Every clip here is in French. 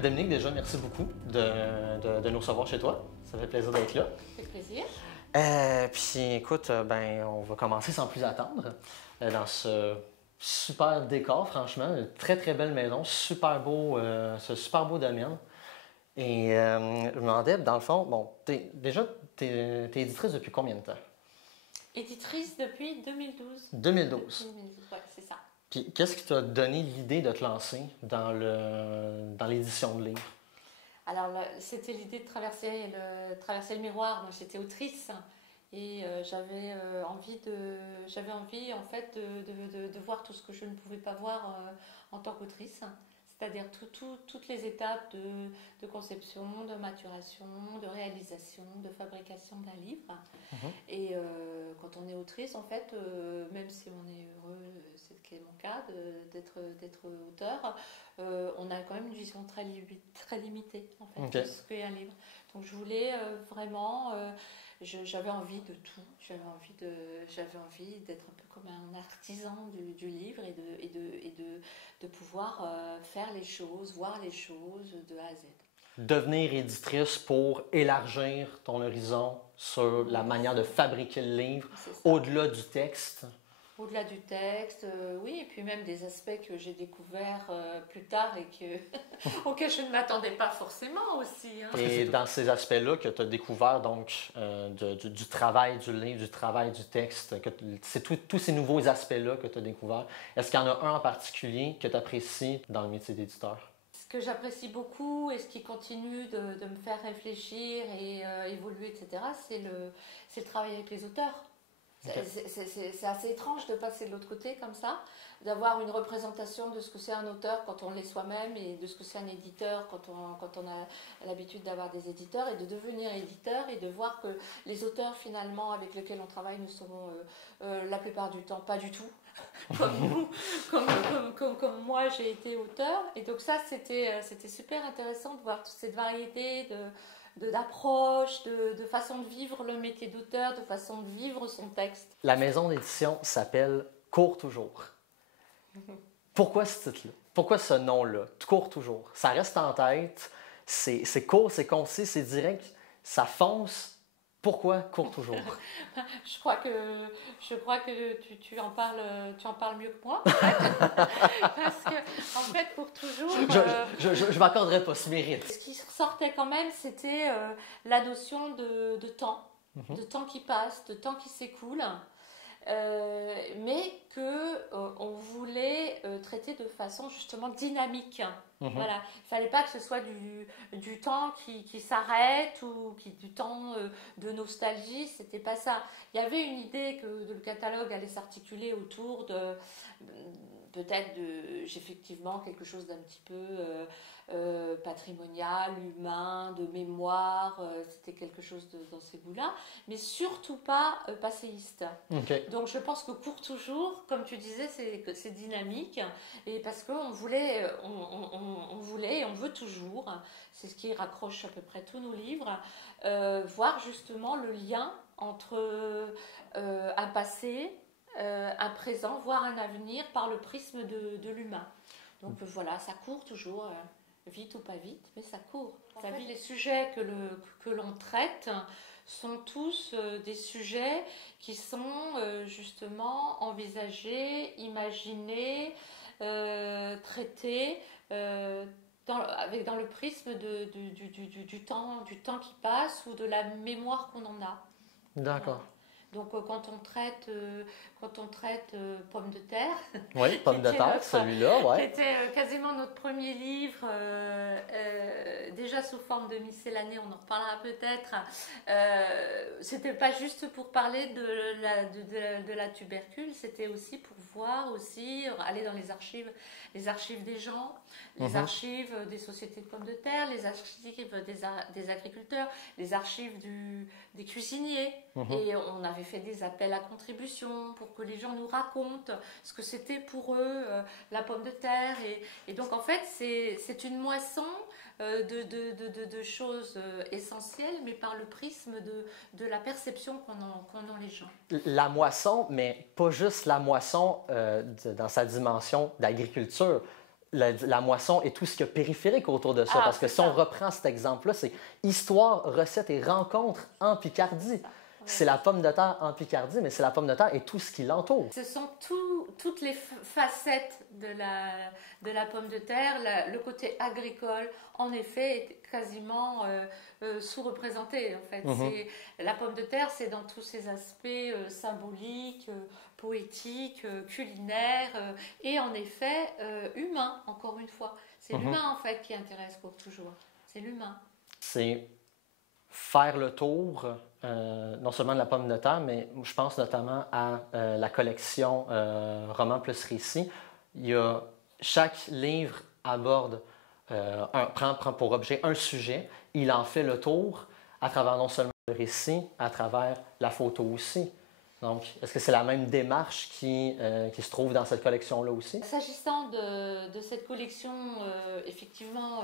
Dominique, déjà, merci beaucoup de nous recevoir chez toi. Ça fait plaisir d'être là. Ça fait plaisir. Puis écoute, on va commencer sans plus attendre dans ce super décor, franchement. Une très très belle maison, super beau, ce super beau domaine. Et je me demandais, dans le fond, bon, t'es éditrice depuis combien de temps? Éditrice depuis 2012. 2012. 2012, ouais, c'est ça. Puis qu'est-ce qui t'a donné l'idée de te lancer dans l'édition de livres? Alors, c'était l'idée de traverser le miroir. Moi, j'étais autrice et j'avais envie en fait de voir tout ce que je ne pouvais pas voir en tant qu'autrice. C'est-à-dire toutes les étapes de conception, de maturation, de réalisation, de fabrication d'un livre. Et quand on est autrice, en fait, même si on est heureux, c'est ce qui est mon cas, d'être auteur, on a quand même une vision très limitée en fait, de ce qu'est un livre. Donc je voulais vraiment, j'avais envie de tout, j'avais envie d'être un peu comme un artisan du livre et de pouvoir faire les choses, voir les choses de A à Z. Devenir éditrice pour élargir ton horizon sur la manière de fabriquer le livre, au-delà du texte. Au-delà du texte, oui, et puis même des aspects que j'ai découverts plus tard et auxquels je ne m'attendais pas forcément aussi. Hein. Et dans ces aspects-là que tu as découvert, donc, du travail du livre, du travail du texte, c'est tous ces nouveaux aspects-là que tu as découverts. Est-ce qu'il y en a un en particulier que tu apprécies dans le métier d'éditeur? Ce que j'apprécie beaucoup et ce qui continue de me faire réfléchir et évoluer, etc., c'est le travail avec les auteurs. Okay. C'est assez étrange de passer de l'autre côté comme ça, d'avoir une représentation de ce que c'est un auteur quand on l'est soi-même et de ce que c'est un éditeur quand on a l'habitude d'avoir des éditeurs, et de devenir éditeur et de voir que les auteurs finalement avec lesquels on travaille ne sont la plupart du temps pas du tout comme nous, comme moi j'ai été auteur. Et donc ça c'était super intéressant de voir toute cette variété d'approche, de façon de vivre le métier d'auteur, de façon de vivre son texte. La maison d'édition s'appelle Cours toujours. Pourquoi ce titre-là? Pourquoi ce nom-là? Cours toujours. Ça reste en tête, c'est court, c'est concis, c'est direct, ça fonce. Pourquoi Cours toujours? Je crois que tu en parles mieux que moi, en fait. Parce que, en fait, pour toujours... Je m'accorderai pas ce mérite. Ce qui ressortait quand même, c'était la notion de temps, de temps qui passe, de temps qui s'écoule, mais qu'on voulait traiter de façon justement dynamique. Voilà. Il ne fallait pas que ce soit du temps qui s'arrête ou du temps de nostalgie, c'était pas ça. Il y avait une idée que le catalogue allait s'articuler autour de peut-être effectivement quelque chose d'un petit peu patrimonial, humain, de mémoire, c'était quelque chose dans ces bouts-là, mais surtout pas passéiste. Okay. Donc je pense que Cours toujours, comme tu disais, c'est dynamique, et parce qu'on voulait, on voulait et on veut toujours, c'est ce qui raccroche à peu près tous nos livres, voir justement le lien entre un passé, un présent, voire un avenir par le prisme de l'humain. Donc voilà, ça court toujours, vite ou pas vite, mais ça court. Les sujets que l'on traite sont tous des sujets qui sont justement envisagés, imaginés, traités dans le prisme du temps qui passe ou de la mémoire qu'on en a. D'accord. Donc quand on traite Pommes de terre, oui, Pommes de terre, celui-là, ouais. qui était quasiment notre premier livre, déjà sous forme de miscellanée, on en reparlera peut-être. C'était pas juste pour parler de la tubercule, c'était aussi pour voir aller dans les archives des gens, les archives des sociétés de pommes de terre, les archives des agriculteurs, les archives des cuisiniers. Et on avait fait des appels à contribution pour que les gens nous racontent ce que c'était pour eux la pomme de terre. Et donc en fait c'est une moisson de choses essentielles, mais par le prisme de la perception qu'en ont les gens. La moisson, mais pas juste la moisson dans sa dimension d'agriculture. la moisson et tout ce qu'il y a périphérique autour de ça. Parce que si on reprend cet exemple-là, c'est histoire, recette et rencontre en Picardie. C'est la pomme de terre en Picardie, mais c'est la pomme de terre et tout ce qui l'entoure. Ce sont toutes les facettes de la pomme de terre. Le côté agricole, en effet, est quasiment sous-représenté. En fait. La pomme de terre, c'est dans tous ses aspects symboliques, poétiques, culinaires et en effet humains, encore une fois. C'est l'humain, en fait, qui intéresse pour toujours. C'est l'humain. C'est faire le tour, non seulement de la pomme de terre, mais je pense notamment à la collection Roman plus récit. Chaque livre aborde, prend pour objet un sujet. Il en fait le tour à travers non seulement le récit, à travers la photo aussi. Donc, est-ce que c'est la même démarche qui se trouve dans cette collection-là aussi? S'agissant de cette collection, effectivement,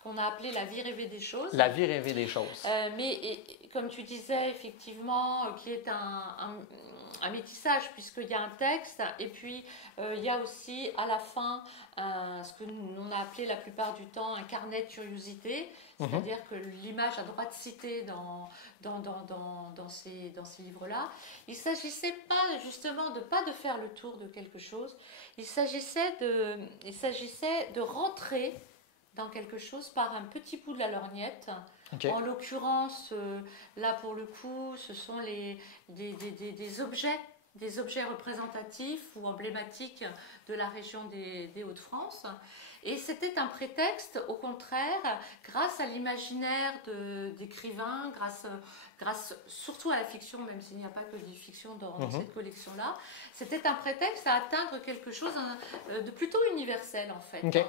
qu'on a appelée La vie rêvée des choses. La vie rêvée des choses. Mais comme tu disais, effectivement, qui est un métissage, puisqu'il y a un texte, et puis il y a aussi à la fin ce que l'on a appelé la plupart du temps un carnet de curiosité, c'est-à-dire que l'image a droit de citer dans ces livres-là. Il ne s'agissait pas justement de faire le tour de quelque chose, il s'agissait de rentrer dans quelque chose par un petit bout de la lorgnette. Okay. En l'occurrence, là pour le coup, ce sont des objets représentatifs ou emblématiques de la région des Hauts-de-France. Et c'était un prétexte, au contraire, grâce à l'imaginaire d'écrivains, grâce surtout à la fiction, même s'il n'y a pas que des fictions dans cette collection-là, c'était un prétexte à atteindre quelque chose de plutôt universel en fait. Okay.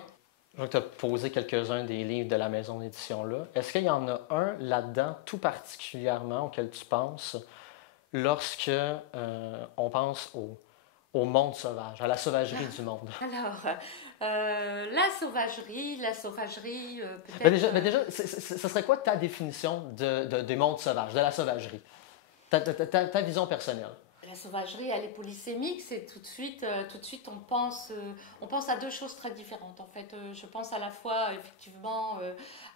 Je vais te poser quelques-uns des livres de la maison d'édition-là. Est-ce qu'il y en a un là-dedans, tout particulièrement, auquel tu penses, lorsque on pense au monde sauvage, à la sauvagerie du monde? Alors, la sauvagerie, peut-être... Mais déjà, ce serait quoi ta définition des mondes sauvages, de la sauvagerie? Ta vision personnelle? La sauvagerie, elle est polysémique, c'est tout de suite on pense à deux choses très différentes. En fait, je pense à la fois effectivement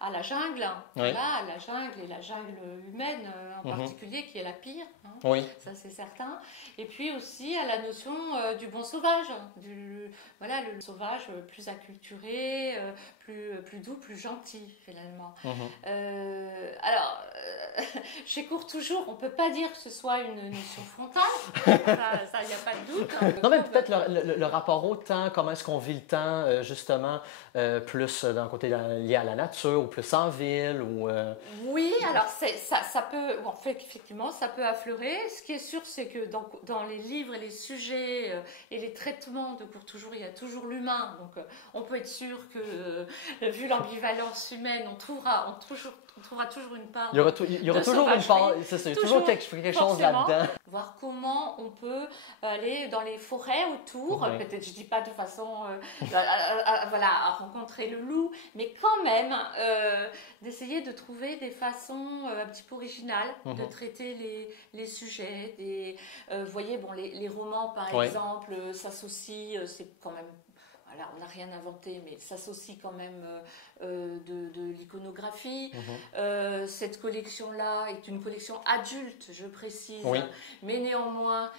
à la jungle, voilà, à la jungle et la jungle humaine en particulier qui est la pire, oui. Ça c'est certain. Et puis aussi à la notion du bon sauvage, le sauvage plus acculturé, plus doux, plus gentil finalement. Alors, chez Court Toujours, on peut pas dire que ce soit une notion frontale. Ça, il n'y a pas de doute. Non, mais peut-être le rapport au temps, comment est-ce qu'on vit le temps, justement, plus d'un côté lié à la nature ou plus en ville ou... Oui, alors ça peut, en fait, effectivement, ça peut affleurer. Ce qui est sûr, c'est que dans les livres et les sujets et les traitements de Court Toujours, il y a toujours l'humain. Donc, on peut être sûr que, vu l'ambivalence humaine, on trouvera toujours une part. Il y aura toujours une part, c'est ça, il y a toujours quelque chose là-dedans. Voir comment on peut aller dans les forêts autour, peut-être je ne dis pas de façon à rencontrer le loup, mais quand même d'essayer de trouver des façons un petit peu originales de traiter les sujets. Vous voyez, les romans par exemple s'associent, c'est quand même... Voilà, on n'a rien inventé, mais s'associe quand même de l'iconographie. Cette collection-là est une collection adulte, je précise, mais néanmoins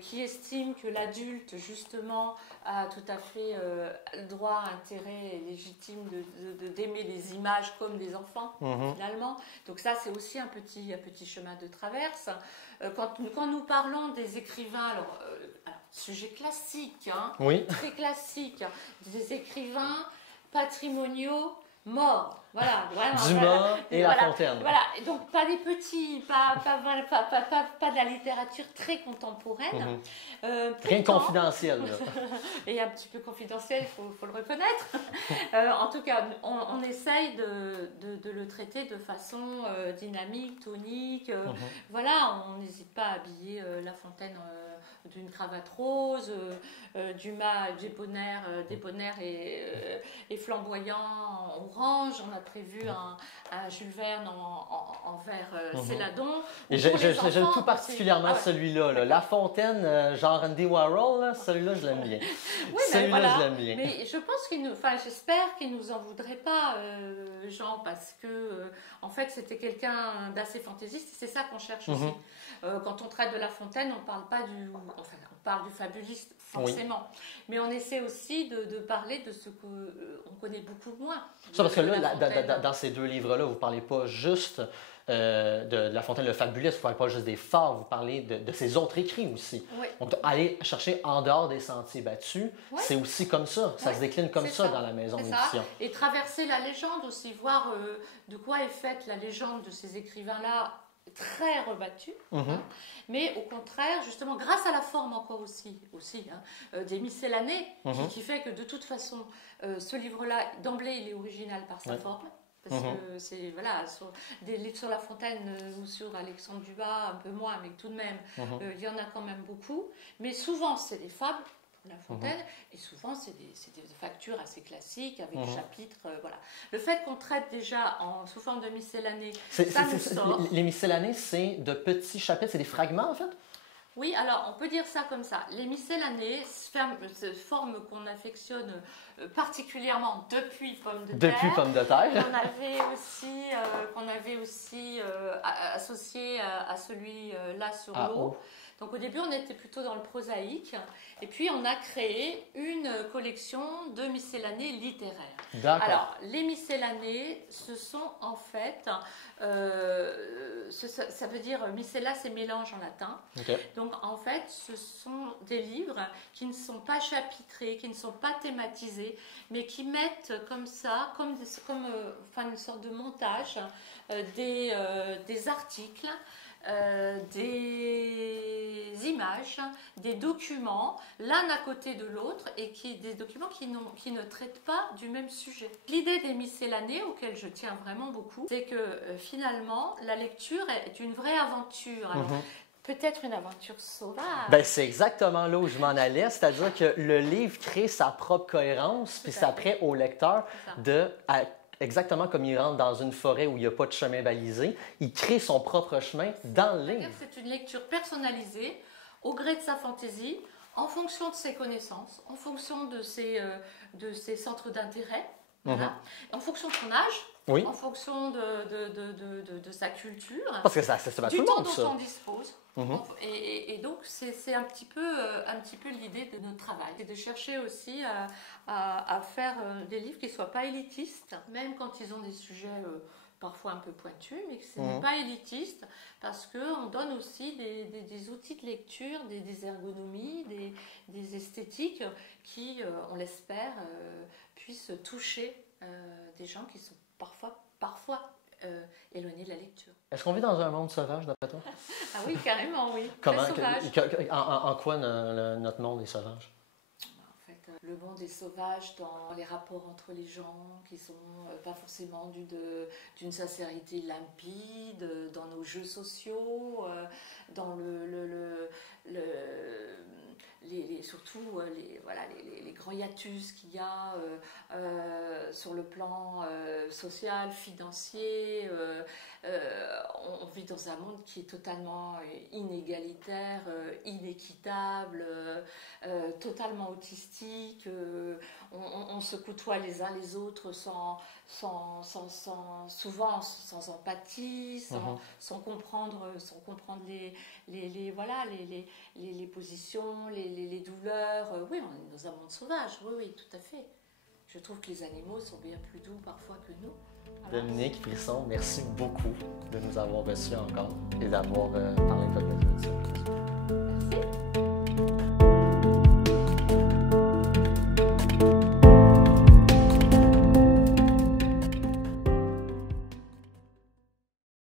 qui estime que l'adulte, justement, a tout à fait droit, intérêt légitime d'aimer les images comme des enfants, finalement. Donc ça, c'est aussi un petit chemin de traverse. Quand nous parlons des écrivains, alors sujet classique, très classique, des écrivains patrimoniaux morts. Voilà, vraiment. Dumas et La Fontaine. Voilà, donc pas des petits, pas de la littérature très contemporaine. Rien de confidentiel. Et un petit peu confidentiel, il faut le reconnaître. En tout cas, on essaye de le traiter de façon dynamique, tonique. Voilà, on n'hésite pas à habiller La Fontaine d'une cravate rose, Dumas débonnaire et flamboyant en orange, on a prévu un Jules Verne en vert céladon. Et j'aime tout particulièrement celui-là. Là. La Fontaine, genre Andy Warhol, celui-là, je l'aime bien. Oui, celui-là, voilà. je l'aime bien. Mais je pense j'espère qu'il nous en voudrait pas, Jean, parce que en fait, c'était quelqu'un d'assez fantaisiste. C'est ça qu'on cherche aussi. Quand on traite de La Fontaine, on parle pas on parle du fabuliste forcément, mais on essaie aussi de parler de ce qu'on connaît beaucoup moins. Ça, parce que là, dans ces deux livres-là, vous ne parlez pas juste de La Fontaine le fabuliste, vous ne parlez pas juste des fables, vous parlez de ses autres écrits aussi. Oui. Donc, aller chercher en dehors des sentiers battus, c'est aussi comme ça. Ça se décline comme ça dans la maison d'édition. Et traverser la légende aussi, voir de quoi est faite la légende de ces écrivains-là, très rebattus, mais au contraire, justement, grâce à la forme encore aussi des miscellanées, qui fait que de toute façon, ce livre-là, d'emblée, il est original par sa forme. Parce que c'est, voilà, des livres sur La Fontaine ou sur Alexandre Dumas, un peu moins, mais tout de même, il y en a quand même beaucoup. Mais souvent, c'est des fables, La Fontaine, et souvent, c'est des factures assez classiques, avec chapitres, voilà. Le fait qu'on traite déjà sous forme de miscellanées, ça nous sort. Les miscellanées, c'est de petits chapitres, c'est des fragments, en fait? Oui, alors on peut dire ça comme ça. Les miscellanées, forme qu'on affectionne particulièrement depuis Pommes de terre. Depuis Pommes de terre. Qu'on avait aussi associé à celui-là sur l'eau. Donc au début, on était plutôt dans le prosaïque. Et puis, on a créé une collection de miscellanées littéraires. D'accord. Alors, les miscellanées, ce sont en fait... ça veut dire miscella, c'est mélange en latin. Okay. Donc, en fait, ce sont des livres qui ne sont pas chapitrés, qui ne sont pas thématisés, mais qui mettent comme ça, comme une sorte de montage, des articles, des images, des documents, l'un à côté de l'autre, et des documents qui ne traitent pas du même sujet. L'idée des miscellanées, auxquelles je tiens vraiment beaucoup, c'est que finalement, la lecture est une vraie aventure. Alors, peut-être une aventure sauvage. Ben, c'est exactement là où je m'en allais, c'est-à-dire que le livre crée sa propre cohérence, puis c'est après au lecteur exactement comme il rentre dans une forêt où il n'y a pas de chemin balisé, il crée son propre chemin dans le livre. C'est une lecture personnalisée, au gré de sa fantaisie, en fonction de ses connaissances, en fonction de ses centres d'intérêt, voilà, en fonction de son âge, en fonction de sa culture, parce que ça va du tout le temps monde, dont ça. on dispose. Et donc, c'est un petit peu l'idée de notre travail. C'est de chercher aussi à faire des livres qui ne soient pas élitistes, même quand ils ont des sujets parfois un peu pointus, mais que ce n'est pas élitiste, parce qu'on donne aussi des outils de lecture, des ergonomies, des esthétiques qui, on l'espère, puissent toucher des gens qui sont parfois éloignés de la lecture. Est-ce qu'on vit dans un monde sauvage, d'après toi? Ah oui, carrément, oui. Comment, très sauvage. En quoi notre monde est sauvage? En fait, le monde est sauvage dans les rapports entre les gens qui sont pas forcément d'une sincérité limpide, dans nos jeux sociaux, dans surtout les grands hiatus qu'il y a sur le plan social, financier. On vit dans un monde qui est totalement inégalitaire, inéquitable, totalement autistique. On se côtoie les uns les autres souvent sans empathie, sans comprendre les positions, les douleurs. Oui, on est dans un monde sauvage, oui, tout à fait. Je trouve que les animaux sont bien plus doux parfois que nous. Voilà. Dominique Brisson, merci beaucoup de nous avoir reçus encore et d'avoir parlé de votre métier.